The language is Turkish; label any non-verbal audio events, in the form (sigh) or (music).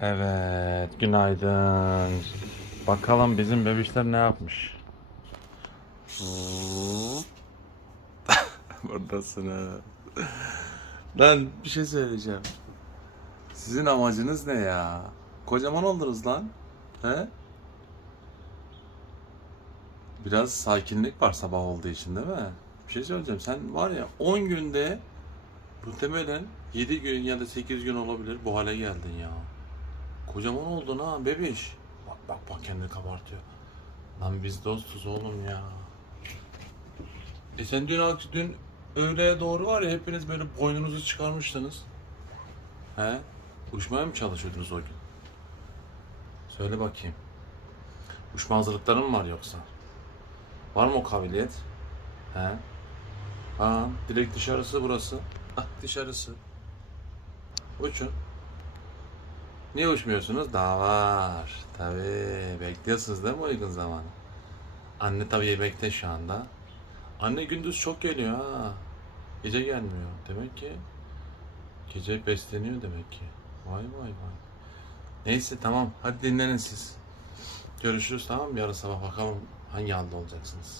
Evet, günaydın. Bakalım bizim bebişler ne yapmış? (laughs) Buradasın ha. Lan bir şey söyleyeceğim. Sizin amacınız ne ya? Kocaman oldunuz lan. He? Biraz sakinlik var sabah olduğu için değil mi? Bir şey söyleyeceğim. Sen var ya 10 günde muhtemelen 7 gün ya da 8 gün olabilir bu hale geldin ya. Kocaman oldun ha bebiş. Bak bak bak kendini kabartıyor. Lan biz dostuz oğlum ya. E sen dün dün öğleye doğru var ya hepiniz böyle boynunuzu çıkarmıştınız. He? Uçmaya mı çalışıyordunuz o gün? Söyle bakayım. Uçma hazırlıkların mı var yoksa? Var mı o kabiliyet? He? Ha, direkt dışarısı burası. Ah, dışarısı. Uçun. Niye uçmuyorsunuz? Daha var. Tabii. Bekliyorsunuz değil mi uygun zamanı? Anne tabii yemekte şu anda. Anne gündüz çok geliyor ha. Gece gelmiyor. Demek ki gece besleniyor demek ki. Vay vay vay. Neyse tamam. Hadi dinlenin siz. Görüşürüz tamam mı? Yarın sabah bakalım hangi anda olacaksınız.